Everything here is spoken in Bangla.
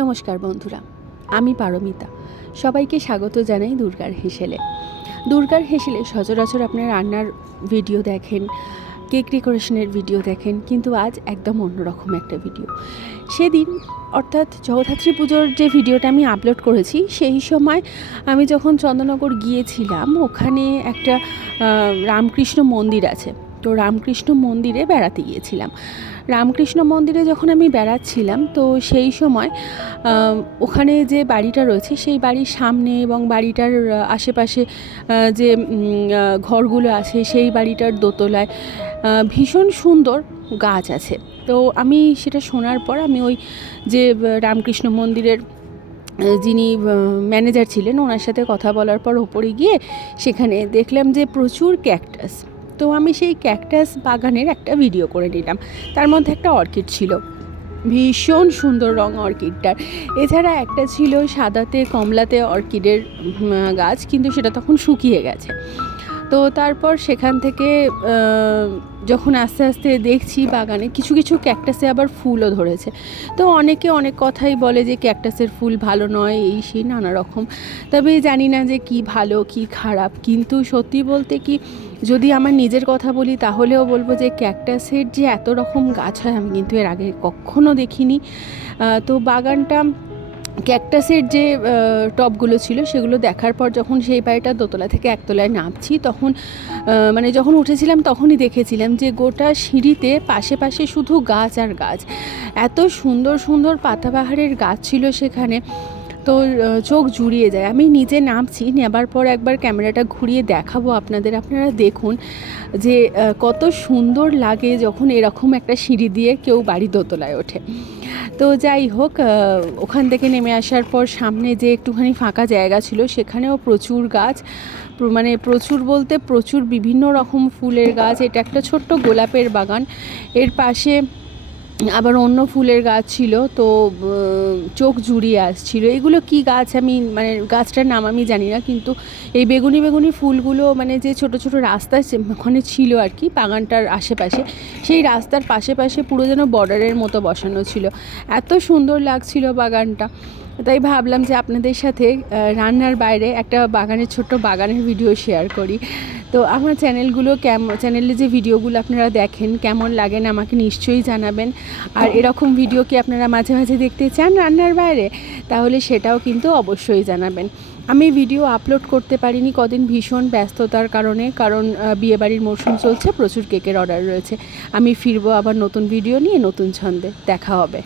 নমস্কার বন্ধুরা, আমি পারমিতা। সবাইকে স্বাগত জানাই দুর্গার হেসেলে। দুর্গার হেসেলে সচরাচর আপনার রান্নার ভিডিও দেখেন, কেক ডেকোরেশনের ভিডিও দেখেন, কিন্তু আজ একদম অন্যরকম একটা ভিডিও। সেদিন অর্থাৎ জগদ্ধাত্রী পুজোর যে ভিডিওটা আমি আপলোড করেছি, সেই সময় আমি যখন চন্দননগর গিয়েছিলাম, ওখানে একটা রামকৃষ্ণ মন্দির আছে। তো রামকৃষ্ণ মন্দিরে বেড়াতে গিয়েছিলাম। রামকৃষ্ণ মন্দিরে যখন আমি বেড়াচ্ছিলাম, তো সেই সময় ওখানে যে বাড়িটা রয়েছে, সেই বাড়ির সামনে এবং বাড়িটার আশেপাশে যে ঘরগুলো আছে, সেই বাড়িটার দোতলায় ভীষণ সুন্দর গাছ আছে। তো আমি সেটা শোনার পর আমি ওই যে রামকৃষ্ণ মন্দিরের যিনি ম্যানেজার ছিলেন, ওনার সাথে কথা বলার পর ওপরে গিয়ে সেখানে দেখলাম যে প্রচুর ক্যাকটাস। তো আমি সেই ক্যাকটাস বাগানের একটা ভিডিও করে নিলাম। তার মধ্যে একটা অর্কিড ছিল, ভীষণ সুন্দর রং অর্কিডটার। এছাড়া একটা ছিল সাদাতে কমলাতে অর্কিডের গাছ, কিন্তু সেটা তখন শুকিয়ে গেছে। তো তারপর সেখান থেকে যখন আস্তে আস্তে দেখছি বাগানে কিছু কিছু ক্যাকটাসে আবার ফুলও ধরেছে। তো অনেকে অনেক কথাই বলে যে ক্যাকটাসের ফুল ভালো নয়, এই সেই নানা রকম। তবে জানি না যে কি ভালো কি খারাপ, কিন্তু সত্যি বলতে কি, যদি আমার নিজের কথা বলি তাহলেও বলবো যে ক্যাকটাসের যে এত রকম গাছ হয় আমি কিন্তু এর আগে কখনো দেখিনি। তো বাগানটা ক্যাকটাসের যে টবগুলো ছিল সেগুলো দেখার পর যখন সেই বাড়িটা দোতলা থেকে একতলায় নামছি, তখন মানে যখন উঠেছিলাম তখনই দেখেছিলাম যে গোটা সিঁড়িতে পাশে পাশে শুধু গাছ আর গাছ। এত সুন্দর সুন্দর পাতাবাহারের গাছ ছিল সেখানে, তো চোখ জুড়িয়ে যায়। আমি নিজে নামছি, নেবার পর একবার ক্যামেরাটা ঘুরিয়ে দেখাবো আপনাদের, আপনারা দেখুন যে কত সুন্দর লাগে যখন এরকম একটা সিঁড়ি দিয়ে কেউ বাড়ি দোতলায় ওঠে। তো যাই হোক, ওখান থেকে নেমে আসার পর সামনে যে একটুখানি ফাঁকা জায়গা ছিল, সেখানেও প্রচুর গাছ, মানে প্রচুর বলতে প্রচুর বিভিন্ন রকম ফুলের গাছ। এটা একটা ছোট্ট গোলাপের বাগান, এর পাশে আবার অন্য ফুলের গাছ ছিল। তো চোখ জুড়িয়ে আসছিল। এগুলো কি গাছ আমি মানে গাছটার নাম আমি জানি না, কিন্তু এই বেগুনি বেগুনি ফুলগুলো মানে যে ছোট ছোট রাস্তা ওখানে ছিল আর কি বাগানটার আশেপাশে, সেই রাস্তার পাশে পাশে পুরো যেন বর্ডারের মতো বসানো ছিল। এত সুন্দর লাগছিল বাগানটা। তাই ভাবলাম যে আপনাদের সাথে রান্নার বাইরে একটা বাগানের ছোট্ট বাগানের ভিডিও শেয়ার করি। তো আমার চ্যানেলে যে ভিডিওগুলো আপনারা দেখেন কেমন লাগেন আমাকে নিশ্চয়ই জানাবেন। আর এরকম ভিডিও কি আপনারা মাঝে মাঝে দেখতে চান রান্নার বাইরে, তাহলে সেটাও কিন্তু অবশ্যই জানাবেন। আমি ভিডিও আপলোড করতে পারিনি কদিন ভীষণ ব্যস্ততার কারণে, কারণ বিয়েবাড়ির মরশুম চলছে, প্রচুর কেকের অর্ডার রয়েছে। আমি ফিরবো আবার নতুন ভিডিও নিয়ে, নতুন ছন্দে। দেখা হবে।